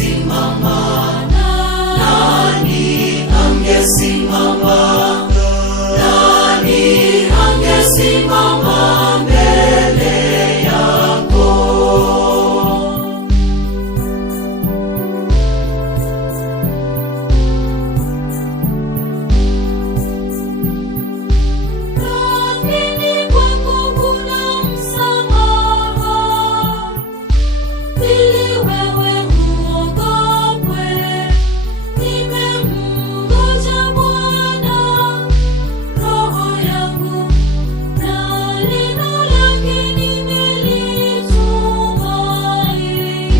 angesimama? Nani angesimama? Nani angesimama mbele yako? Lakini kwako kuna msamaha, ili wewe uogopwe. Nimemngoja Bwana, roho yangu na neno lake nimelitumaini.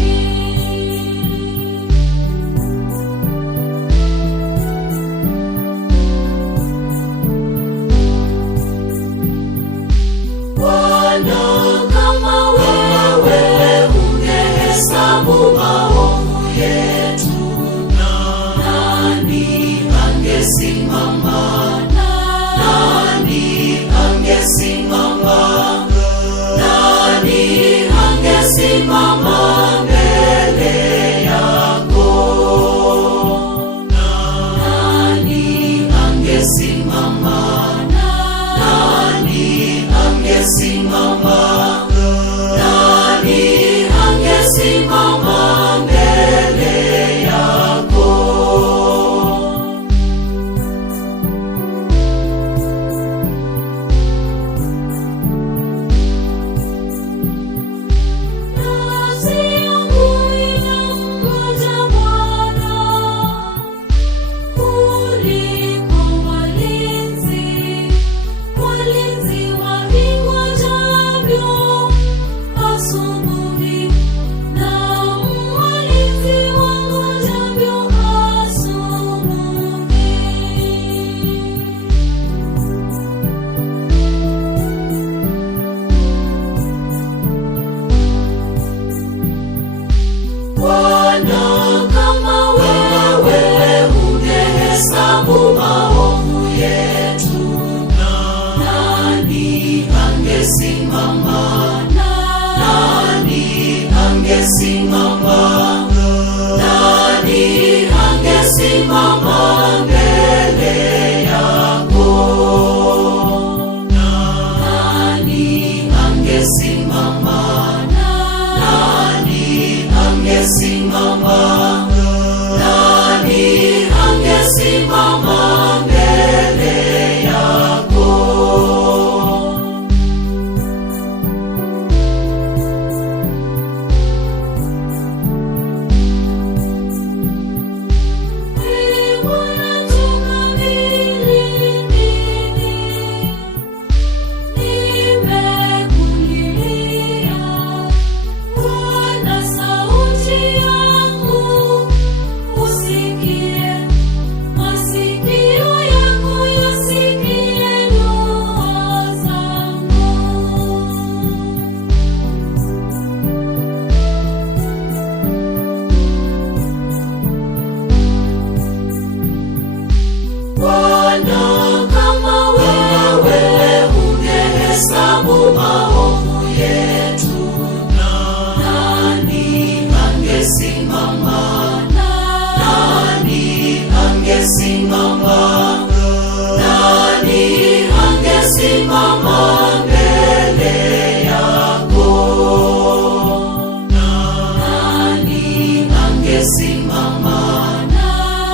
Bwana, kama wewe ungehesabu maovu yetu, nani angesimama? Nani angesimama? Nani angesimama mbele yako? Nani angesimama? Nani angesimama? Nani angesimama mbele yako? Nafsi yangu inamngoja Bwana, kuliko walinzi wavingojavyo asubuhi, na walinzi wangojavyo asubuhi. Bwana, kama wewe ungehesabu maovu yetu, nani angesimama? Nani angesimama? Nani angesimama mbele yako? Nani angesimama? Nani angesimama? Nani angesimama mbele yako? Bwana, tukabili nini? Nimekulilia Bwana, sauti yangu usikie, masikio yako yasikie dua zangu. Bwana, kama wewe ungehesabu maovu yetu, nani angesimama? Nani angesimama? Nani angesimama mbele yako? Nani angesimama?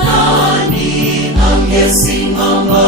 Nani angesimama?